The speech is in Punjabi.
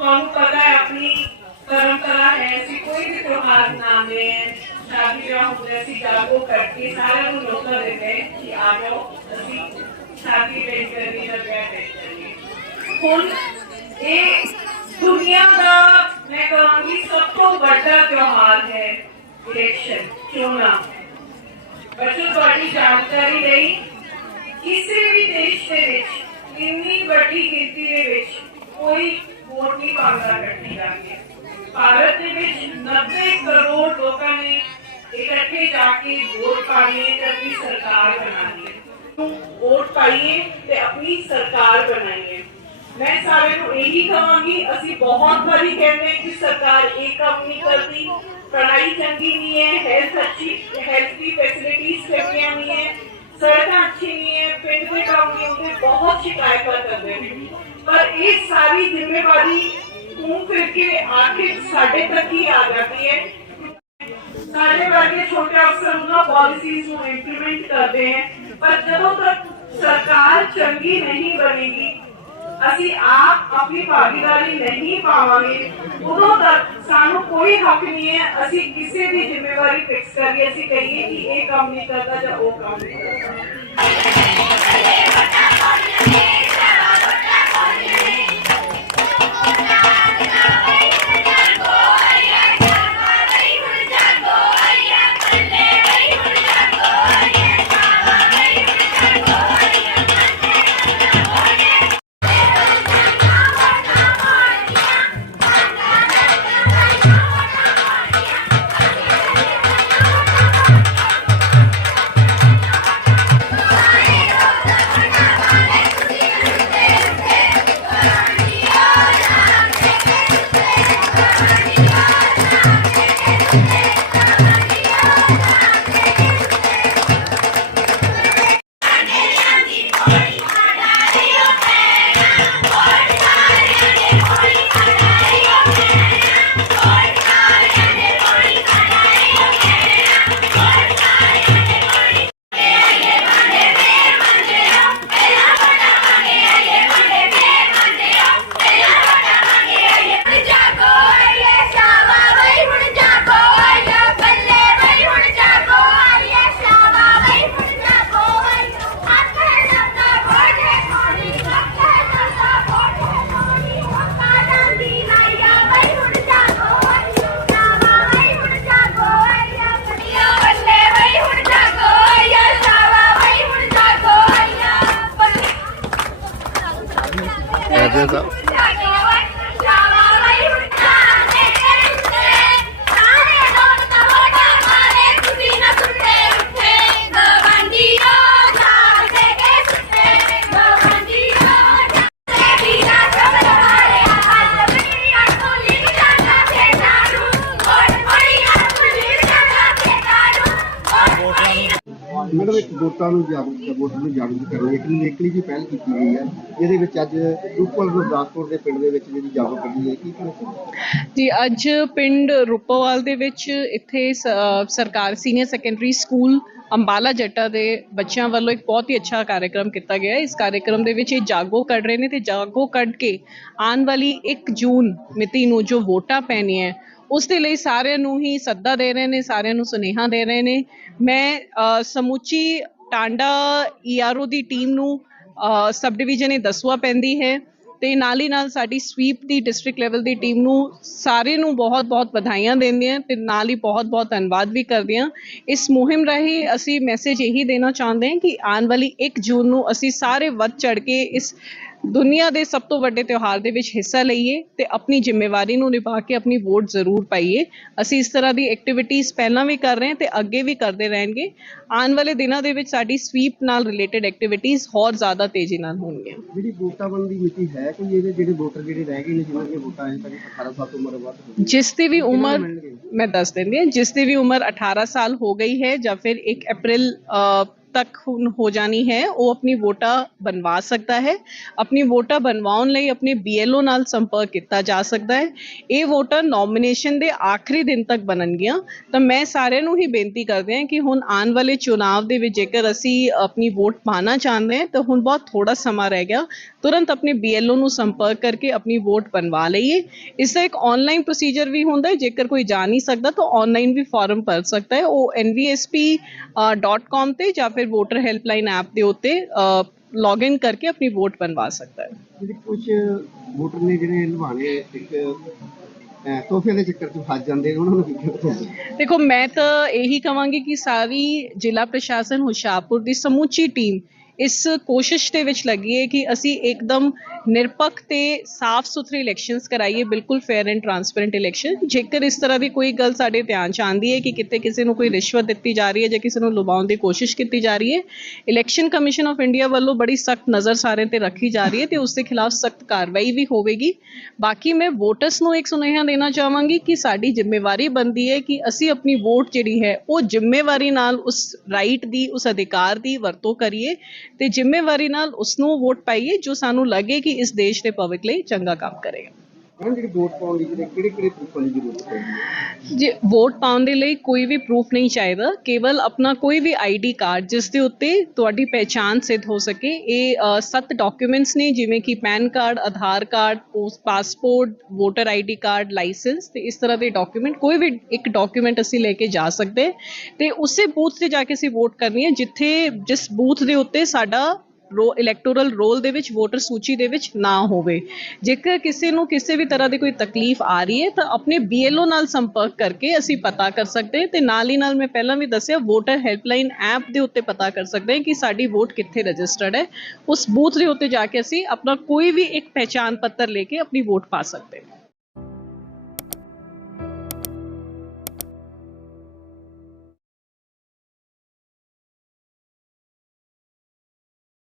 ਤੁਹਾਨੂੰ ਪਤਾ ਹੈ ਆਪਣੀ ਪਰੰਪਰਾ ਹੈ ਅਸੀਂ ਕੋਈ ਵੀ ਤਿਉਹਾਰ ਮਨਾਉਂਦੇ ਹਾਂ ਸ਼ਾਦੀ ਵਿਆਹ ਹੁੰਦੇ ਅਸੀਂ ਜਾਗੋ ਕਰਕੇ ਸਾਰਿਆਂ ਨੂੰ ਲੋਕਾਂ ਦਿੰਦੇ ਹਾਂ ਕਿ ਆ ਜਾਓ ਅਸੀਂ ਸ਼ਾਦੀ ਵੇਟ ਕਰਨੀ ਦਾ ਵਿਆਹ ਵੇਟ ਕਰੀਏ ਹੁਣ ਇਹ ਦੁਨੀਆ ਦਾ ਮੈਂ ਕਹਾਂਗੀ ਸਭ ਤੋਂ ਵੱਡਾ ਤਿਉਹਾਰ ਹੈ ਇਲੈਕਸ਼ਨ ਚੋਣਾਂ ਬੱਚੋ ਤੁਹਾਡੀ ਜਾਣਕਾਰੀ ਲਈ ਕਿਸੇ ਵੀ ਦੇਸ਼ ਦੇ ਵਿੱਚ ਇੰਨੀ ਵੱਡੀ ਗਿਣਤੀ ਦੇ ਵਿੱਚ ਕੋਈ ਵੋਟ ਨਹੀਂ ਪਾਉਂਦਾ ਇਕੱਠੀ ਕਰਕੇ ਭਾਰਤ ਦੇ ਵਿੱਚ 90 ਕਰੋੜ ਲੋਕਾਂ ਨੇ ਇਕੱਠੇ ਜਾ ਕੇ ਵੋਟ ਪਾਣੀ ਹੈ ਤੇ ਆਪਣੀ ਸਰਕਾਰ ਬਣਾਉਣੀ ਹੈ ਵੋਟ ਪਾਈਏ ਤੇ ਆਪਣੀ ਸਰਕਾਰ ਬਣਾਈਏ ਮੈਂ ਸਾਰਿਆਂ ਨੂੰ ਇਹੀ ਕਹਾਂਗੀ ਅਸੀਂ ਬਹੁਤ ਵਾਰੀ ਕਹਿੰਦੇ ਹਾਂ ਕਿ ਸਰਕਾਰ ਇਹ ਕੰਮ ਨਹੀਂ ਕਰਦੀ ਪੜ੍ਹਾਈ ਚੰਗੀ ਨਹੀਂ ਹੈ ਹੈਲਥ ਅੱਛੀ ਹੈਲਥ ਦੀ ਫੈਸਿਲਿਟੀਜ਼ ਚੰਗੀਆਂ ਨਹੀਂ ਹੈ ਸੜਕਾਂ ਅੱਛੀ ਨਹੀਂ ਹੈ ਪਿੰਡ ਦੇ ਕੰਮ ਨਹੀਂ ਹੁੰਦੇ ਬਹੁਤ ਸ਼ਿਕਾਇਤਾਂ ਕਰਦੇ ਨੇ ਪਰ ਇਹ ਸਾਰੀ ਜ਼ਿੰਮੇਵਾਰੀ ਘੂਮ ਫਿਰ ਕੇ ਆਖਿਰ ਸਾਡੇ ਤੱਕ ਹੀ ਆ ਜਾਂਦੀ ਹੈ ਸਾਡੇ ਵਰਗੇ ਛੋਟੇ ਅਫਸਰ ਉਹਨਾਂ ਪਾਲਿਸੀਜ਼ ਨੂੰ ਇੰਪਲੀਮੈਂਟ ਕਰਦੇ ਹਨ ਪਰ ਜਦੋਂ ਤੱਕ ਸਰਕਾਰ ਚੰਗੀ ਨਹੀਂ ਬਣੇਗੀ ਅਸੀਂ ਆਪ ਆਪਣੀ ਭਾਗੀਦਾਰੀ ਨਹੀਂ ਪਾਵਾਂਗੇ ਉਦੋਂ ਤੱਕ ਸਾਨੂੰ ਕੋਈ ਹੱਕ ਨਹੀਂ ਹੈ ਅਸੀਂ ਕਿਸੇ ਦੀ ਜ਼ਿੰਮੇਵਾਰੀ ਫਿਕਸ ਕਰੀਏ ਅਸੀਂ ਕਹੀਏ ਕਿ ਇਹ ਕੰਮ ਨਹੀਂ ਕਰਦਾ ਜਾਂ ਉਹ ਕੰਮ ਨਹੀਂ ਕਰਦਾ ਵੋਟਾਂ ਨੂੰ ਜਾਗਰੂਕ ਵੋਟਾਂ ਨੂੰ ਜਾਗਰੂਕ ਕਰਨ ਲਈ ਇੱਕ ਨੇਕਲੀ ਦੀ ਪਹਿਲ ਕੀਤੀ ਗਈ ਹੈ ਇਹਦੇ ਵਿੱਚ ਅੱਜ ਰੂਪਲ ਗੁਰਦਾਸਪੁਰ ਦੇ ਪਿੰਡ ਦੇ ਵਿੱਚ ਜਿਹੜੀ ਜਾਗਰੂਕ ਕੀਤੀ ਹੈ, ਕੀ ਜੀ, ਅੱਜ ਪਿੰਡ ਰੂਪੋਵਾਲ ਦੇ ਵਿੱਚ ਇੱਥੇ ਸਰਕਾਰ senior secondary school Ambala Jatta ਦੇ ਬੱਚਿਆਂ ਵੱਲੋਂ ਇੱਕ ਬਹੁਤ ਹੀ ਅੱਛਾ ਕਾਰਜਕ੍ਰਮ ਕੀਤਾ ਗਿਆ ਹੈ। ਇਸ ਕਾਰਜਕ੍ਰਮ ਦੇ ਵਿੱਚ ਇਹ ਜਾਗੋ ਕੱਢ ਰਹੇ ਨੇ ਤੇ ਜਾਗੋ ਕੱਢ ਕੇ ਆਉਣ ਵਾਲੀ 1 ਜੂਨ ਮਿਤੀ ਨੂੰ ਜੋ ਵੋਟਾਂ ਪੈਣੀਆਂ ਉਸ ਦੇ ਲਈ ਸਾਰਿਆਂ ਨੂੰ ਹੀ ਸੱਦਾ ਦੇ ਰਹੇ ਨੇ, ਸਾਰਿਆਂ ਨੂੰ ਸੁਨੇਹਾ ਦੇ ਰਹੇ ਨੇ। ਮੈਂ ਸਮੁੱਚੀ ਟਾਂਡਾ ਈਆਰਓ ਦੀ ਟੀਮ ਨੂੰ ਸਬ ਡਿਵੀਜ਼ਨ ਇਹ ਦਸਵਾ ਪੈਂਦੀ ਹੈ ਤੇ ਨਾਲ ਹੀ ਨਾਲ ਸਾਡੀ ਸਵੀਪ ਦੀ ਡਿਸਟ੍ਰਿਕਟ ਲੈਵਲ ਦੀ ਟੀਮ ਨੂੰ ਸਾਰੇ ਨੂੰ ਬਹੁਤ-ਬਹੁਤ ਵਧਾਈਆਂ ਦਿੰਦੀਆਂ ਹਾਂ ਤੇ ਨਾਲ ਹੀ ਬਹੁਤ-ਬਹੁਤ ਧੰਨਵਾਦ ਵੀ ਕਰਦੇ ਹਾਂ ਇਸ ਮੁਹਿੰਮ ਰਾਹੀਂ ਅਸੀਂ ਮੈਸੇਜ ਇਹੀ ਦੇਣਾ ਚਾਹੁੰਦੇ ਹਾਂ ਕਿ ਆਉਣ ਵਾਲੀ 1 ਜੂਨ ਨੂੰ ਅਸੀਂ ਸਾਰੇ ਵੱਧ ਚੜ ਕੇ ਇਸ ਦੁਨੀਆ ਦੇ ਸਭ ਤੋਂ ਵੱਡੇ ਤਿਉਹਾਰ ਦੇ ਵਿੱਚ ਹਿੱਸਾ ਲਈਏ ਤੇ ਆਪਣੀ ਜ਼ਿੰਮੇਵਾਰੀ ਨੂੰ ਨਿਭਾ ਕੇ ਆਪਣੀ ਵੋਟ ਜ਼ਰੂਰ ਪਾਈਏ। ਅਸੀਂ ਇਸ ਤਰ੍ਹਾਂ ਦੀ ਐਕਟੀਵਿਟੀਜ਼ ਪਹਿਲਾਂ ਵੀ ਕਰ ਰਹੇ ਹਾਂ ਤੇ ਅੱਗੇ ਵੀ ਕਰਦੇ ਰਹਿਣਗੇ। ਆਉਣ ਵਾਲੇ ਦਿਨਾਂ ਦੇ ਵਿੱਚ ਸਾਡੀ ਸਵੀਪ ਨਾਲ ਰਿਲੇਟਡ ਐਕਟੀਵਿਟੀਜ਼ ਹੋਰ ਜ਼ਿਆਦਾ ਤੇਜ਼ੀ ਨਾਲ ਹੋਣਗੀਆਂ। ਜਿਹੜੀ ਵੋਟਾਂ ਬਣਨ ਦੀ ਮਿਤੀ ਹੈ ਕੋਈ ਇਹਦੇ ਜਿਹੜੇ ਵੋਟਰ ਜਿਹੜੇ ਰਹਿ ਗਏ ਨੇ ਜਿਨ੍ਹਾਂ ਦੀਆਂ ਵੋਟਾਂ ਅਜੇ ਤੱਕ 18 ਸਾਲ ਤੋਂ ਉਮਰ ਵੱਧ ਹੋ ਗਈ। ਜਿਸ ਦੀ ਵੀ ਉਮਰ? ਮੈਂ ਦੱਸ ਦਿੰਦੀ ਹਾਂ ਜਿਸ ਦੀ ਵੀ ਉਮਰ 18 ਸਾਲ ਹੋ ਗਈ ਹੈ ਜਾਂ ਫਿਰ 1 ਅਪ੍ਰੈਲ ਤੱਕ ਹੁਣ ਹੋ ਜਾਣੀ ਹੈ, ਉਹ ਆਪਣੀ ਵੋਟਾਂ ਬਣਵਾ ਸਕਦਾ ਹੈ। ਆਪਣੀ ਵੋਟਾਂ ਬਣਵਾਉਣ ਲਈ ਆਪਣੇ BLO ਨਾਲ ਸੰਪਰਕ ਕੀਤਾ ਜਾ ਸਕਦਾ ਹੈ। ਇਹ ਵੋਟਾਂ ਨੋਮੀਨੇਸ਼ਨ ਦੇ ਆਖਰੀ ਦਿਨ ਤੱਕ ਬਣਨਗੀਆਂ। ਤਾਂ ਮੈਂ ਸਾਰਿਆਂ ਨੂੰ ਹੀ ਬੇਨਤੀ ਕਰਦੇ ਹਾਂ ਕਿ ਹੁਣ ਆਉਣ ਵਾਲੇ ਚੁਣਾਵ ਦੇ ਵਿੱਚ ਜੇਕਰ ਅਸੀਂ ਆਪਣੀ ਵੋਟ ਪਾਣਾ ਚਾਹੁੰਦੇ ਹਾਂ, ਤਾਂ ਹੁਣ ਬਹੁਤ ਥੋੜਾ ਸਮਾਂ ਰਹਿ ਗਿਆ। ਤੁਰੰਤ ਆਪਣੇ BLO ਨੂੰ ਸੰਪਰਕ ਕਰਕੇ ਆਪਣੀ ਵੋਟ ਬਣਵਾ ਲਈਏ। ਇਸ ਦਾ ਇੱਕ ਆਨਲਾਈਨ ਪ੍ਰੋਸੀਜਰ ਵੀ ਹੁੰਦਾ ਹੈ। ਜੇਕਰ ਕੋਈ ਜਾ ਨਹੀਂ ਸਕਦਾ ਤਾਂ ਆਨਲਾਈਨ ਵੀ ਫਾਰਮ ਭਰ ਸਕਦਾ ਹੈ। ਉਹ nvsp.com ਤੇ ਜਾਂ ਫਿਰ ਵੋਟਰ ਹੈਲਪਲਾਈਨ ਐਪ ਦੇ ਉੱਤੇ ਲੌਗਇਨ ਕਰਕੇ ਆਪਣੀ ਵੋਟ ਬਣਵਾ ਸਕਦਾ ਹੈ। ਕੁਝ ਵੋਟਰ ਨੇ ਜਿਹੜੇ ਨਿਭਾਣੇ ਇੱਕ ਤੋਹਫੇ ਦੇ ਚੱਕਰ 'ਚ ਫਸ ਜਾਂਦੇ ਨੇ ਉਹਨਾਂ ਨੂੰ ਕੀ ਦੇਖੋ ਮੈਂ ਤਾਂ ਇਹੀ ਕਹਾਂਗੀ ਕਿ ਸਾਰੀ ਜ਼ਿਲ੍ਹਾ ਪ੍ਰਸ਼ਾਸਨ ਹੁਸ਼ਿਆਰਪੁਰ ਦੀ ਸਮੁੱਚੀ ਟੀਮ ਇਸ ਕੋਸ਼ਿਸ਼ ਦੇ ਵਿੱਚ ਲੱਗੀ ਹੈ ਕਿ ਅਸੀਂ ਇੱਕਦਮ ਨਿਰਪੱਖ ਤੇ ਸਾਫ਼ ਸੁਥਰੇ ਇਲੈਕਸ਼ਨਸ ਕਰਾਈਏ, ਬਿਲਕੁਲ ਫੇਅਰ ਐਂਡ ਟਰਾਂਸਪੇਰੈਂਟ ਇਲੈਕਸ਼ਨ ਜੇਕਰ ਇਸ ਤਰ੍ਹਾਂ ਦੀ ਕੋਈ ਗੱਲ ਸਾਡੇ ਧਿਆਨ ਚ ਆਉਂਦੀ ਹੈ ਕਿ ਕਿਤੇ ਕਿਸੇ ਨੂੰ ਕੋਈ ਰਿਸ਼ਵਤ ਦਿੱਤੀ ਜਾ ਰਹੀ ਹੈ ਜਾਂ ਕਿਸੇ ਨੂੰ ਲੁਭਾਉਣ ਦੀ ਕੋਸ਼ਿਸ਼ ਕੀਤੀ ਜਾ ਰਹੀ ਹੈ ਇਲੈਕਸ਼ਨ ਕਮਿਸ਼ਨ ਆਫ ਇੰਡੀਆ ਵੱਲੋਂ ਬੜੀ ਸਖਤ ਨਜ਼ਰ ਸਾਰੇ ਤੇ ਰੱਖੀ ਜਾ ਰਹੀ ਹੈ ਤੇ ਉਸ ਦੇ ਖਿਲਾਫ ਸਖਤ ਕਾਰਵਾਈ ਵੀ ਹੋਵੇਗੀ। ਬਾਕੀ ਮੈਂ ਵੋਟਰਸ ਨੂੰ ਇੱਕ ਸੁਨੇਹਾ ਦੇਣਾ ਚਾਹਾਂਗੀ ਕਿ ਸਾਡੀ ਜ਼ਿੰਮੇਵਾਰੀ ਬਣਦੀ ਹੈ ਕਿ ਅਸੀਂ ਆਪਣੀ ਵੋਟ ਜਿਹੜੀ ਹੈ, ਉਹ ਜ਼ਿੰਮੇਵਾਰੀ ਨਾਲ ਉਸ ਰਾਈਟ ਦੀ, ਉਸ ਅਧਿਕਾਰ ਦੀ ਵਰਤੋਂ ਕਰੀਏ। ਤੇ ਜ਼ਿੰਮੇਵਾਰੀ ਨਾਲ ਉਸ ਨੂੰ ਵੋਟ ਪਾਈਏ ਜੋ ਸਾਨੂੰ ਲੱਗੇ ਕਿ ਇਸ ਦੇਸ਼ ਦੇ ਭਵਿੱਖ ਲਈ ਚੰਗਾ ਕੰਮ ਕਰੇਗਾ। ਮੈਡਮ ਜਿਹੜੀ ਵੋਟ ਪਾਉਣ ਲਈ ਜਿਹੜੇ ਕਿਹੜੇ ਕਿਹੜੇ ਪ੍ਰੂਫਾਂ ਦੀ ਜ਼ਰੂਰਤ ਪੈਂਦੀ ਜੇ ਵੋਟ ਪਾਉਣ ਦੇ ਲਈ ਕੋਈ ਵੀ ਪ੍ਰੂਫ ਨਹੀਂ ਚਾਹੀਦਾ, ਕੇਵਲ ਆਪਣਾ ਕੋਈ ਵੀ ਆਈਡੀ ਕਾਰਡ ਜਿਸ ਦੇ ਉੱਤੇ ਤੁਹਾਡੀ ਪਹਿਚਾਨ ਸਿੱਧ ਹੋ ਸਕੇ। ਇਹ ਸੱਤ ਡਾਕੂਮੈਂਟਸ ਨੇ, ਜਿਵੇਂ ਕਿ PAN card, Aadhaar card post passport voter ID card licence ਤੇ ਇਸ ਤਰ੍ਹਾਂ ਦੇ ਡਾਕੂਮੈਂਟ ਕੋਈ ਵੀ ਇੱਕ ਡਾਕੂਮੈਂਟ ਅਸੀਂ ਲੈ ਕੇ ਜਾ ਸਕਦੇ। ਤੇ ਉਸੇ ਬੂਥ ਤੇ ਜਾ ਕੇ ਅਸੀਂ ਵੋਟ ਕਰਨੀ ਹੈ, ਜਿੱਥੇ, ਜਿਸ ਬੂਥ ਦੇ ਉੱਤੇ ਸਾਡਾ ਰੋ ਇਲੈਕਟੋਰਲ ਰੋਲ ਦੇ ਵਿੱਚ ਵੋਟਰ ਸੂਚੀ ਦੇ ਵਿੱਚ ਨਾ ਹੋਵੇ। ਜੇਕਰ ਕਿਸੇ ਨੂੰ ਕਿਸੇ ਵੀ ਤਰ੍ਹਾਂ ਦੀ ਕੋਈ ਤਕਲੀਫ ਆ ਰਹੀ ਹੈ, ਤਾਂ ਆਪਣੇ BLO ਨਾਲ ਸੰਪਰਕ ਕਰਕੇ ਅਸੀਂ ਪਤਾ ਕਰ ਸਕਦੇ ਹਾਂ ਤੇ ਨਾਲ ਹੀ ਨਾਲ ਮੈਂ ਪਹਿਲਾਂ ਵੀ ਦੱਸਿਆ ਵੋਟਰ ਹੈਲਪਲਾਈਨ ਐਪ ਦੇ ਉੱਤੇ ਪਤਾ ਕਰ ਸਕਦੇ ਹਾਂ ਕਿ ਸਾਡੀ ਵੋਟ ਕਿੱਥੇ ਰਜਿਸਟਰਡ ਹੈ। ਉਸ ਬੂਥ ਦੇ ਉੱਤੇ ਜਾ ਕੇ ਅਸੀਂ ਆਪਣਾ ਕੋਈ ਵੀ ਇੱਕ ਪਹਿਚਾਨ ਪੱਤਰ ਲੈ ਕੇ ਆਪਣੀ ਵੋਟ ਪਾ ਸਕਦੇ ਹਾਂ।